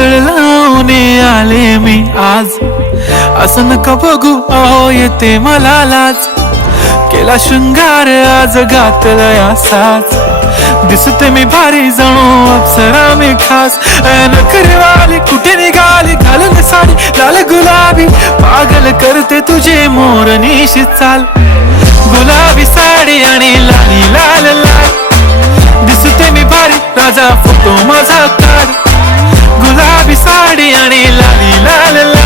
काजळ लावून आले मी आज, असं नका बघू अहो येते मला लाज. केला शृंगार आज घातलाय असाच, दिसते मी भारी जणू अप्सरा मी खास. नखरेवाली कुठे निघाली घालून साडी लाल गुलाबी, पागल करते तुझे मोरनीशी चाल. गुलाबी साडी आणि लाली लाल लाल, दिसते मी भारी राजा फोटो माझा काढ. गुलाबी साडी आणि लाली लाल लाल,